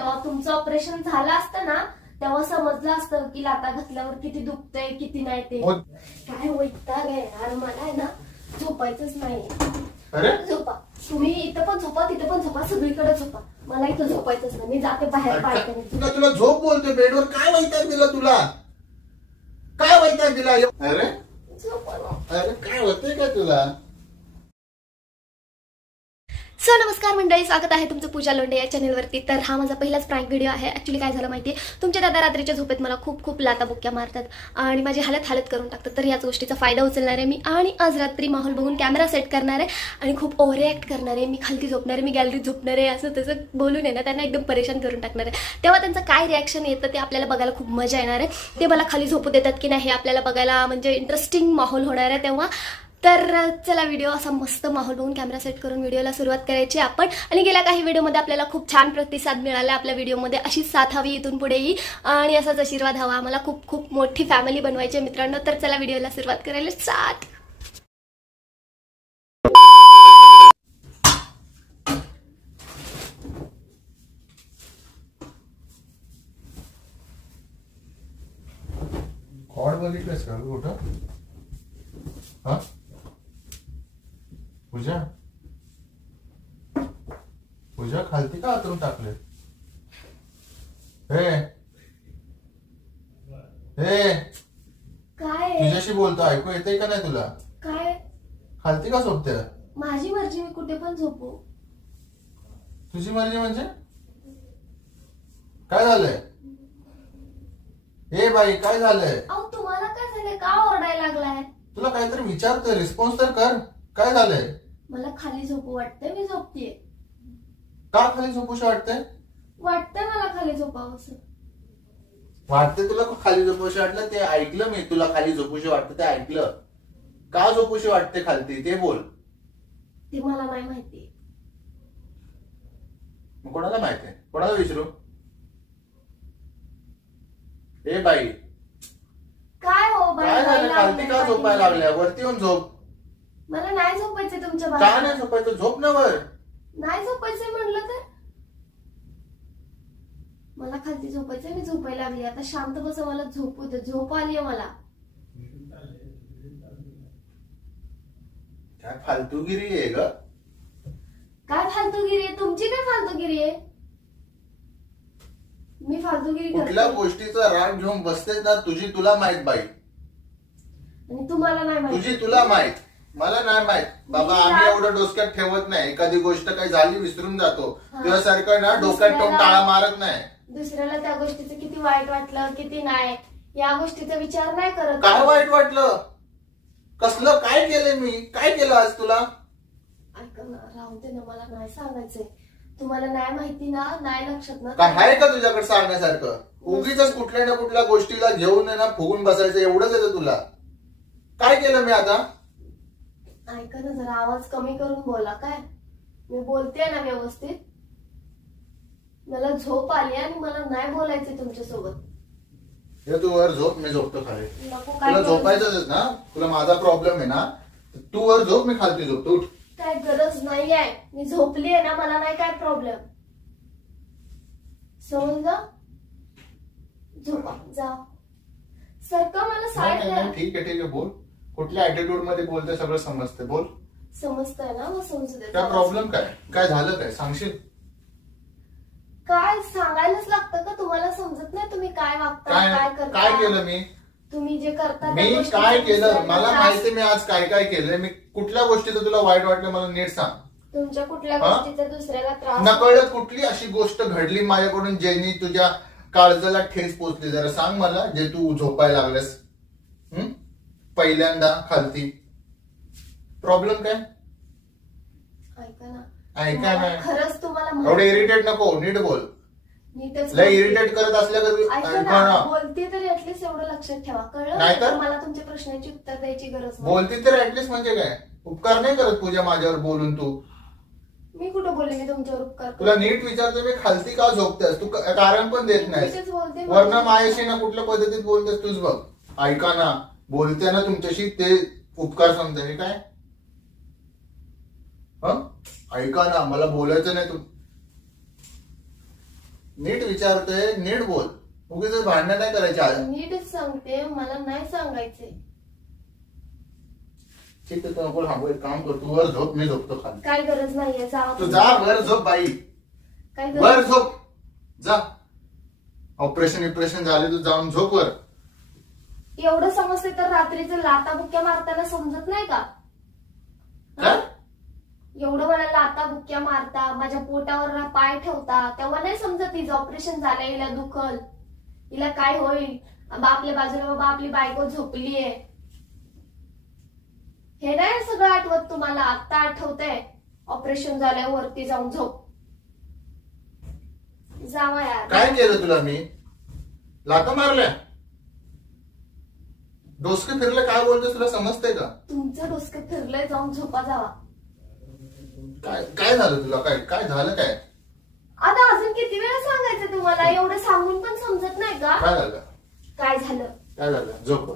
तेव्हा तुमचं ऑपरेशन झालं असतं ना, तेव्हा समजलं असतं की लाता घातल्यावर किती दुखतंय किती नाही ते. काय वैताग आहे यार, मला आहे ना झोपायचंच नाही. अरे झोपा तुम्ही, इथं पण झोपा तिथं पण झोपा, सगळीकडे झोपा, मला इथं झोपायचंच नाही. मी जाते बाहेर पाडते. तुला झोप बोलते बेडवर, काय वैताग दिला तुला? काय वैताग दिला? अरे अरे काय होतंय का तुला? सो नमस्कार मंडळी, स्वागत आहे तुमचं पूजा लोंढे या चॅनलवरती. तर हा माझा पहिलाच प्रँक व्हिडिओ आहे. ऍक्च्युली काय झालं माहिती आहे, तुमच्या दादा रात्रीच्या झोपेत मला खूप लाता बुक्क्या मारतात आणि माझी हालत करून टाकतात. तर याच गोष्टीचा फायदा उचलणार आहे मी आणि आज रात्री माहोल बघून कॅमेरा सेट करणार आहे आणि खूप ओव्हर ॲक्ट करणार आहे. मी खालती झोपणार आहे, मी गॅलरीत झोपणार आहे, असं तसं बोलून आहे ना त्यांना एकदम परेशान करून टाकणार आहे. तेव्हा त्यांचं काय रिॲक्शन येतं ते आपल्याला बघायला खूप मजा येणार आहे. ते मला खाली झोपू देतात की नाही हे आपल्याला बघायला म्हणजे इंटरेस्टिंग माहोल होणार आहे तेव्हा. तर चला व्हिडिओ असा मस्त माहोल बघून कॅमेरा सेट करून व्हिडिओला सुरुवात करायची आपण. आणि गेल्या काही व्हिडिओमध्ये आपल्याला खूप छान प्रतिसाद मिळाला. आपल्या व्हिडिओमध्ये अशीच साथ हवी इथून पुढेही आणि असाच आशीर्वाद हवा. आम्हाला खूप मोठी फॅमिली बनवायची आहे मित्रांनो. तर चला व्हिडिओला सुरुवात करायला स्टार्ट. कॉड बघितलंस का कुठं? हा पूजा, पूजा खालती का आतरून टाकले? हे हे काय तुझ्याशी बोलतो, ऐकू येतंय का नाही तुला? काय खालती का झोपते? माझी मर्जी, मी कुठे पण झोपू. तुझी मर्जी म्हणजे काय झालंय? हे बाई काय झालंय? अहो तुम्हाला काय झालंय, का ओरडायला लागलाय? तुला काहीतरी विचारतोय, रिस्पॉन्स तर कर. काय झालंय? मला खाली झोपू वाटतंय, मी झोपतेय. का खाली झोपूशी वाटतंय? वाटतंय मला खाली झोपावं असं. वाटते तुला खाली झोपूशी वाटलं? ते ऐकलं मी, तुला खाली झोपूशी वाटतं ते ऐकलं. का झोपूशी वाटते खालती ते बोल. ते मला नाही माहिती. मग कोणाला माहितीये? कोणाला विचारू? ए बाई काय हो बाई, काय झालं? खालती का झोपायला लागल्या? वरती येऊन झोप. मला नाही झोपायचंय तुमच्या का बाहेर. नाही झोपायचं? झोप ना वर. नाही झोपायचंय म्हणलं तर. मला खालती झोपायचंय, मी झोपायला लागली. आता शांत बस, मला झोपू दे. झोप आलीये मला. काय फालतूगिरी आहे ग? काय फालतूगिरी आहे तुमची? काय फालतूगिरी आहे? मी फालतूगिरी कुठल्या करते गोष्टीचा राग घेऊन बसते ना तुझी तुला माहित बाई. आणि तुम्हाला नाही माहिती. तुझी तुला माहित, मला नाही माहित. बाबा आम्ही एवढं डोक्यात ठेवत नाही. एखादी गोष्ट काही झाली विसरून जातो. तुझ्यासारखं ना डोक्यात ठेवून टाळा मारत नाही. दुसऱ्याला त्या गोष्टीचं किती वाईट वाटलं किती नाही या गोष्टीचा विचार नाही करत. काय वाईट वाटलं? कसलं काय केलंय मी? काय केलं आज तुला? ऐका ना, राहू दे ना, मला नाही सांगायचंय. तुम्हाला नाही माहिती ना, नाही लक्षात ना. काय आहे का तुझ्याकडे सांगण्यासारखं? उगीच कुठल्या ना कुठल्या गोष्टीला घेऊन ना फुगून बसायचं एवढंच येतं तुला. काय केलं मी आता? ऐका ना, जरा आवाज कमी करून बोला. काय मी बोलते ना व्यवस्थित. मला झोप आली आणि मला नाही बोलायचं तुमच्यासोबत. तू वर झोप, मी झोपतो खाली. काय तुला झोपायचंच ना? तुला माझा प्रॉब्लेम आहे ना? तू वर झोप, मी खालती झोपतो. उठ. काय गरज नाही आहे, मी झोपली आहे ना, मला नाही काय प्रॉब्लेम. समजा झोपा जा. सरका मला साईड द्या. ठीक आहे बोल. कुठल्या ऍटिट्यूड मध्ये बोलते सगळं समजते, बोल. समजतंय ना, मग समजू दे. काय प्रॉब्लेम काय झालं? काय सांगशील? काय सांगायलाच लागतं का? तुम्हाला समजत नाही तुम्ही काय वागता, काय करता? काय केलं मी? तुम्ही जे करता मी काय केलं? मला माहिती मी आज काय केलंय. मी कुठल्या गोष्टीचं तुला वाईट वाटलं मला नीट सांग. तुमच्या कुठल्या गोष्टीचा दुसऱ्याला त्रास? नकळत कुठली अशी गोष्ट घडली माझ्याकडून ज्यानी तुझ्या काळजाला ठेच पोचली? जरा सांग मला, जे तू झोपायला लागलेस पहिल्यांदा खालती. प्रॉब्लेम काय? ऐका ना, खरंच तुम्हाला एवढे इरिटेट नको, नीट बोल. नीटच लय इरिटेट करत असल्या बोलते तरी ऍटलीस्ट एवढं लक्षात ठेवा. कळलं? नाहीतर मला तुमच्या प्रश्नाची उत्तर द्यायची गरज नाही. बोलती तर ऍटलीस्ट म्हणजे काय? उपकार नाही करत पूजा माझ्यावर बोलून तू. मी कुठं बोलले मी तुमच्यावर उपकार? तुला नीट विचारतो मी, खालती का झोपतेस? तू कारण पण देत नाही. वर्ण मायाशी ना कुठल्या पद्धतीत बोलतेस तूच बघ. ऐका ना, बोलते ना तुमच्याशी ते उपकार समजा काय? ऐका ना, मला बोलायचं नाही. तू नीट विचारतोय, नीट बोल. उगीच भांडणं नाही करायची. नीटच सांगते, मला नाही सांगायचे. ठीक आहे, नको थांबू, एक काम कर, तू वर झोप, मी झोपतो खाली. काय गरज नाहीये, जा तू जा वर झोप बाई, काय वर झोप जा. ऑपरेशन झाले, तू जाऊन झोप वर. एवढं समजते तर रात्रीचं लाता बुक्क्या मारताना समजत नाही का? एवढं मला लाता बुक्क्या मारता, माझ्या पोटावर पाय ठेवता, तेव्हा नाही समजत हिचं ऑपरेशन झालंय, हिला दुखल, हिला काय होईल, आपल्या बाजूला बाबा आपली बायको झोपलीये. हे नाही सगळं आठवत तुम्हाला? आता आठवतंय ऑपरेशन झाल्यावर वरती जाऊन झोप. जावा यार. काय केलं तुला मी? लाता मारल्या, डोसकं फिरलं, काय बोलतोस तुला समजतंय का? तुमचं डोसकं फिरलंय, जाऊन झोपा जावा. काय झालं तुला? काय झालं? काय आता अजून किती वेळा सांगायचं तुम्हाला? एवढं सांगून पण समजत नाही का? काय झालं? काय झालं? काय झालं? झोप.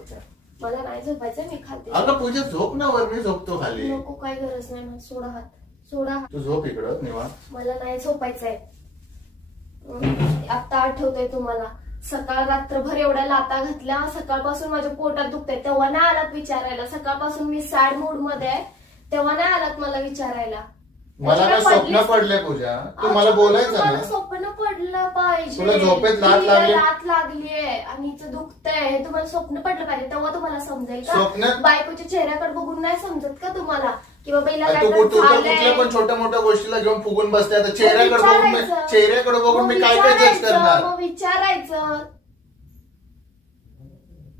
मला नाही झोपायचं, मी खाते. अगं पूजा झोप ना वर, मी झोपतो खाली. नको, काय गरज नाही. मला सोडा हात, सोडा. तू झोप इकडं निवांत. मला नाही झोपायचंय. आता आठवतंय तुम्हाला? सकाळ रात्रभर एवढ्या लाता घातल्या, सकाळपासून माझ्या पोटात दुखतंय, तेव्हा नाही आलात विचारायला. सकाळपासून मी सॅड मूड मध्ये आहे, तेव्हा नाही आलात मला विचारायला. मला काय स्वप्न पडले पूजा? तू मला बोलायचं ना. स्वप्न पडलं पाहिजे. तुला झोपेत लात लागलीये आणि हिचं दुखतंय, हे तुम्हाला स्वप्न पडलं पाहिजे, तेव्हा तुम्हाला समजेल का? स्वप्न बायकोच्या चेहऱ्याकडे बघून नाही समजत का तुम्हाला की बाबा हिला तू कुठल्या पण छोट्या मोठ्या गोष्टीला घेऊन फुगून बसते? आता चेहऱ्याकडे बघून मी काय जज करणार?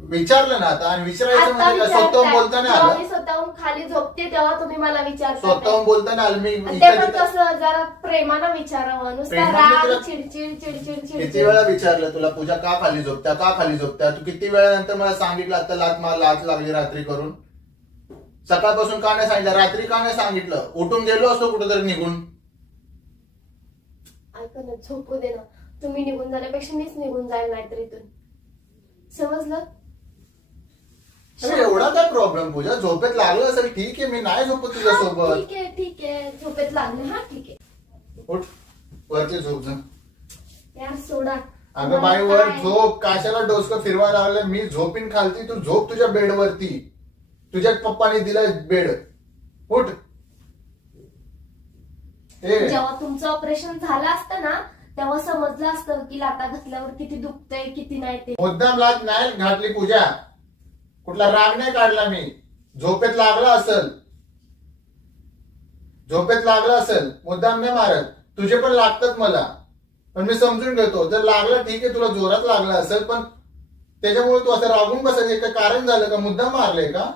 विचारलं ना आता, आणि विचारायचं म्हणजे स्वतःहून बोलताना आलं. मी स्वतःहून खाली झोपते तेव्हा तुम्ही मला विचारता. स्वतःहून बोलताना आलं मी. ते पण कसं जरा प्रेमानं विचारावं, नुसतं राग, चिडचिड चिडचिड. किती वेळा विचारलं तुला पूजा, का खाली झोपत्या, का खाली झोपत्या? तू किती वेळा नंतर मला सांगितलं आता लात लागली रात्री करून? सकाळपासून का नाही सांगितलं? रात्री का नाही सांगितलं? उठून गेलो असतो कुठेतरी निघून. ऐका ना, झोपू दे ना. तुम्ही निघून जाण्यापेक्षा मीच निघून जाईल नाहीतर इथून, समजलं? एवढा काय प्रॉब्लेम पूजा? झोपेत लागलं असेल ठीक आहे, मी नाही झोपत तुझ्यासोबत. ठीक आहे, झोपेत लागले. हा ठीक आहे, उठ वरती झोप जा. यार सोडा. अगं बाई वर झोप, काशाला डोसकं फिरवायला लागलं? मी झोपीन खालती, तू झोप तुझ्या बेडवरती. तुझ्या पप्पाने दिलाय बेड. उठ. जेव्हा तुमचं ऑपरेशन झालं असतं ना, तेव्हा समजलं असतं की लाता घातल्यावर किती दुखतंय किती नाही ते. मुद्दाम लात नाही घातली पूजा, कुठला राग नाही काढला मी. झोपेत लागला असेल, मुद्दाम नाही मारत. तुझे पण लागतात मला, पण मी समजून घेतो. जर लागला ठीक आहे, तुला जोरात लागला असेल, पण त्याच्यामुळे तू असं रागून बसायचं काय कारण झालं का? मुद्दाम मारलंय का?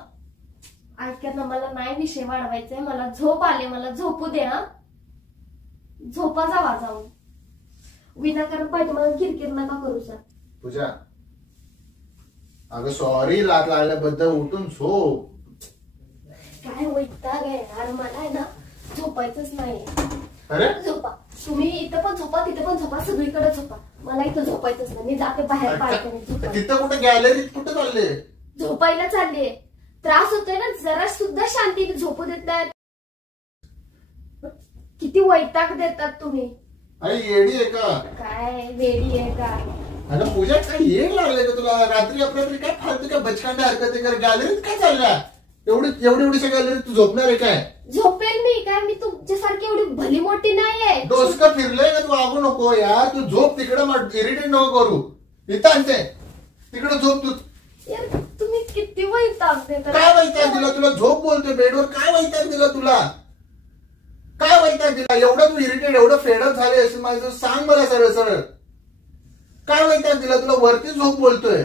ऐकत ना, मला नाही विषय वाढवायचाय. मला झोप आले, मला झोपू दे. हा झोपा जावा जाऊन. विनाकारण पाहिजे मला किरकिर नका करू सर. पूजा अगं सॉरी, लात लागल्याबद्दल. उठून झोप. काय वैताग आहे यार, मला आहे ना झोपायचंच नाही. अरे झोपा तुम्ही, इथं पण झोपा, तिथे पण झोपा, सगळीकडे झोपा. मला इथं झोपायचंच नाही. मी जाते बाहेर पार्कमध्ये. तिथं कुठे गॅलरीत कुठे चालले? झोपायला चालले. त्रास होतोय ना, जरा सुद्धा शांतीने झोपू देत नाहीत. किती वैताग देतात तुम्ही. अरे येडी आहे का? काय वेडी आहे का? अगं पूजा काय येड लागले का तुला? रात्री अपरात्री काय फालतू काय बचकांड्या हरकती कर? गॅलरीत काय चालल्या? एवढीशा गॅलरीत तू झोपणार आहे काय? झोपेल मी काय? मी तुमच्यासारखी एवढी भली मोठी नाहीये. डोसकं फिरलंय का? तू वागू नको यार. तू झोप तिकडं, इरिटेट नको करू. इथं आणते तिकडं झोप तू. यार तुम्ही किती वैताग देता. काय वैताग दिला तुला? झोप बोलतोय बेडवर. काय वैताग दिला तुला? काय वैताग दिला? एवढं तू इरिटेट, एवढं फेडअप झाले असेल माझं, सांग मला सरळ सरळ. काय वैताग दिला तुला? वरती झोप बोलतोय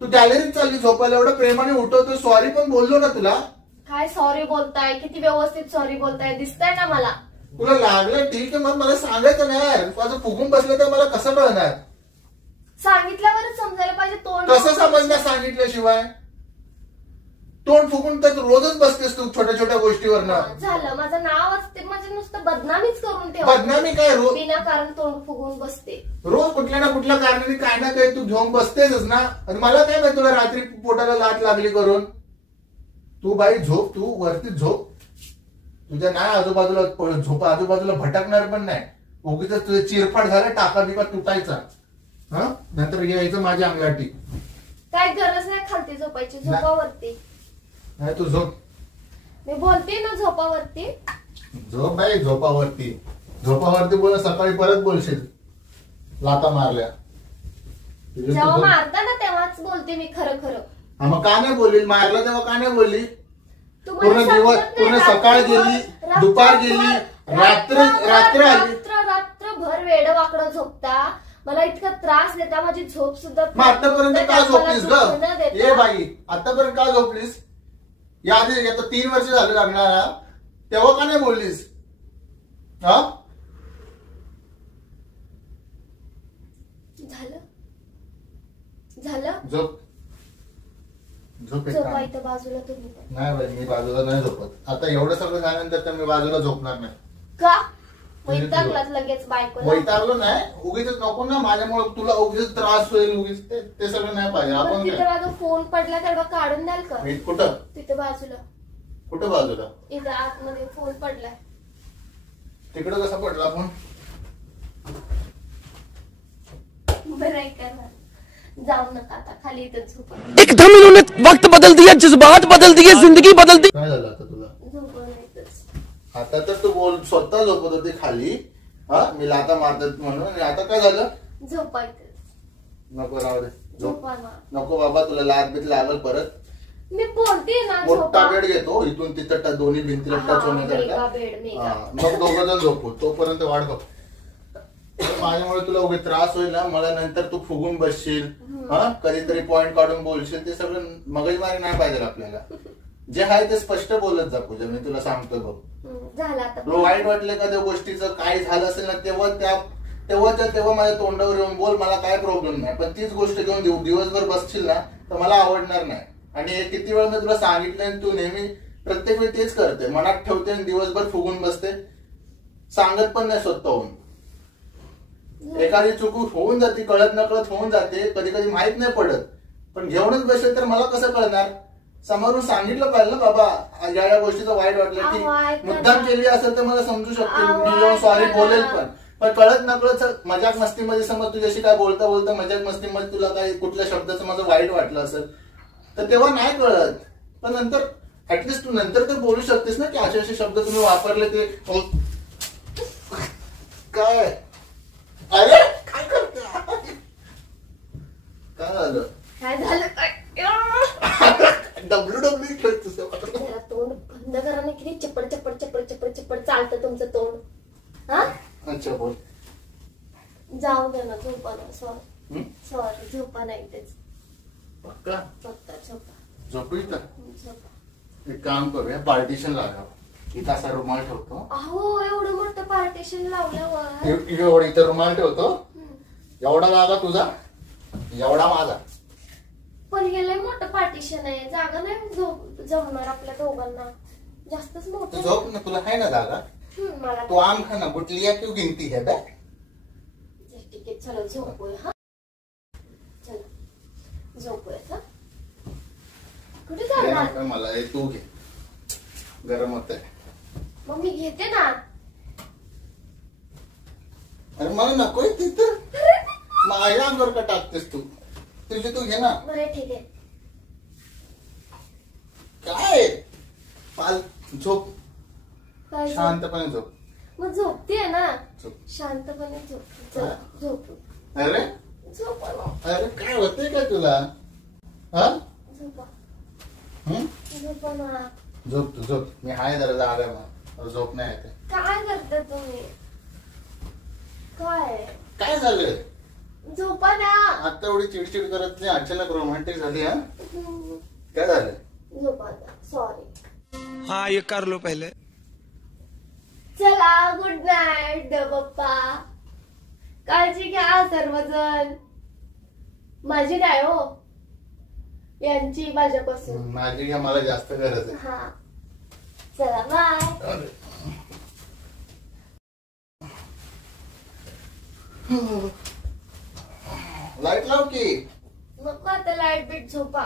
तू, गॅलरीत चालली झोपायला. एवढं प्रेमाने उठवतोय. सॉरी पण बोललो ना तुला. काय सॉरी बोलताय? किती व्यवस्थित सॉरी बोलताय, दिसतंय ना मला. तुला लागलं ठीक आहे, मग मला सांगायचं नाही. माझं फुगून बसलं तर मला कसं कळणार? सांगितल्यावरच समजायला पाहिजे. तोंड कसं समजणार सांगितल्याशिवाय? तोंड फुगून तर रोजच बसतेस तू छोट्या छोट्या गोष्टीवर ना. झालं, माझं नाव असते, माझं नुसतं बदनामीच करून ठेवा. बदनामी काय? रोज विनाकारण तोंड फुगून बसते. रोज कुठल्या ना कुठल्या कारणाने काय ना काही तू घेऊन बसतेच ना. आणि मला काय माहिती तुला रात्री पोटाला लात लागली करून? तू बाई झोप, तू वरती झोप. तुझ्या नाही आजूबाजूला झोप, आजूबाजूला भटकणार पण नाही. उगीच तुझे चिरफाड झालं, टाका बिका तुटायचा. हा नंतर यायचं माझ्या अंगलाटी. काय गरज नाही खालती झोपायची, झोपावरती. नाही तू झोप. मी बोलते ना झोपावरती. झोप बाई, झोपावरती. झोपावरती बोल, सकाळी परत बोलशील लाता मारल्या. जेव्हा मारता ना तेव्हाच बोलते मी खरं खरं. मग का नाही बोलली? मारलं तेव्हा का नाही बोलली? तुम्हाला पूर्ण दिवस, समजत नाही, पूर्ण सकाळ गेली, दुपार गेली, रात्र आली. रात्रभर वेड वाकडं झोपता, मला इतका त्रास देता, माझी झोप सुद्धा. मग आतापर्यंत का झोपलीस ग? ये बाई, आतापर्यंत का झोपलीस? या आधी आता 3 वर्ष झाले लग्नाला, तेव्हा का नाही बोललीस? हा झालं झालं. झोप झोप. झोपा इथं बाजूला तुम्ही पण. नाही बाई, मी बाजूला नाही झोपत. आता एवढं सगळं झाल्यानंतर तर मी बाजूला झोपणार नाही. का वैतागलात लगेच बायकोला? वैतागलो नाही, उगीच नको ना माझ्यामुळे तुला उगीच त्रास होईल. उगीच ते सगळं नाही पाहिजे. आपण तिथे माझा फोन पडला तेवढा काढून द्याल का? कुठं? तिथे बाजूला. कुठं बाजूला? इथं आतमध्ये फोन पडलाय. तिकडं कसा पडला फोन? बरं आहे का ना, जाऊ नका आता खाली इथं झोपा. एकदम इन्होंने वक्त बदल दिया, जज्बात बदल दिए, जिंदगी बदल दी. काय झालं आता तुला? झोपा नाहीतच. आता तर तू बोल, स्वतः झोपत होती खाली. हा मी लाता मारतात म्हणून. आणि आता काय झालं? झोपा इथं. नको राहू दे, झोप. झोपा ना. नको बाबा, तुला लात बीत लागल परत. मी बोलते ना मोठा झोपा. बेड घेतो, इथून तिथं दोन्ही भिंतीला टच मेगा होण्याकरता. Bed mega. मग दोघं जण झोपू, तोपर्यंत वाट बघ. माझ्यामुळे तुला उगे त्रास होईल ना, मला नंतर तू फुगून बसशील. हा कधीतरी पॉइंट काढून बोलशील, ते सगळं मगजमारी नाही पाहिजे आपल्याला. जे आहे ते स्पष्ट बोलत जा पूजा, मी तुला सांगतोय बघ. झालं आता. तुला वाईट वाटलं का त्या गोष्टीचं, काय झालं असेल ना, तेव्हा माझ्या तोंडावर येऊन बोल, मला काय प्रॉब्लेम नाही. पण तीच गोष्ट घेऊन दिवसभर बसशील ना तर मला आवडणार नाही. आणि किती वेळा मी तुला सांगितलंय, तू नेहमी प्रत्येक वेळी तेच करते, मनात ठेवते आणि दिवसभर फुगून बसते, सांगत पण नाही स्वतःहून. एखादी चूक होऊन जाते, कळत नकळत होऊन जाते, कधी कधी माहित नाही पडत. पण घेऊनच बसेल तर मला कसं कळणार? समोरून सांगितलं पाहिजे ना बाबा, या गोष्टीचं वाईट वाटलं की मुद्दाम केली असेल तर मला समजू शकते, मी जेव्हा सॉरी बोलेल. पण कळत नकळत मजाक मस्तीमध्ये, समज तुझ्याशी काय बोलता बोलता मजाक मस्तीमध्ये तुला काय कुठल्या शब्दाचं माझं वाईट वाटलं असेल तर तेव्हा नाही कळत. पण नंतर ऍटलिस्ट तू नंतर तर बोलू शकतेस ना की असे शब्द तुम्ही वापरले ते. काय अरे काय करते? काय झालं? काय झालं? डब्ल्यू खेळतोस? तोंड बंद करा ना, किती चप्पड चप्पड चप्पड चप्पड चप्पड चालतं तुमचं तोंड. हा अच्छा बोल. जाऊ दे ना, झोपा ना. सॉरी झोपा नाही तेच. पक्का पक्का झोपा. झोपू इथं? झोपा. एक काम करूया, पार्टिशन लागावं. इथं असा रुमाल ठेवतो. अहो एवढं मोठं पार्टिशन लावल्यावर एवढं इथं रुमाल ठेवतो. एवढा जागा तुझा, एवढा माझा. पण हे लय मोठं पार्टिशन आहे, जागा नाही जमणार आपल्या दोघांना. जास्तच मोठं. झोप ना, तुला आहे ना जागा. मला तू आम खा ना, गुटलिया क्यों गिनती है बे? ठीक आहे, चलो झोपूया. हा चला झोपूया. कुठे जाणार? मला तू घे, गरम होत आहे. मग मी घेते ना. अरे मला नकोय तिथं, माझ्या अंगावर का टाकतेस तू? तुझी तू घे ना. बरं ठीक आहे. काय पाल झोप, काय शांतपणे झोप. मग झोपते ना, झोप. शांतपणे झोप. चला झोपू. अरे झोपा ना. अरे काय होतंय का तुला? हा झोपा. झोप ना. तू झोप. मी हाय जरा जागा, मला झोप नाही येते. काय करता तुम्ही? काय झालं? झोपा ना. आता एवढी चिडचिड करत नाही, अचानक रोमॅन्टिक झाली. हा काय झालं? झोपा. सॉरी. हाँ ये कर लो पहले. चला गुड नाईट पप्पा. काळजी घ्या सर्वजण. माझी नाही हो, यांची माझ्यापासून. माझी घ्या, मला जास्त गरज आहे. हा चला बाय. लाईट लाव की. नको आता लाईट बीट, झोपा.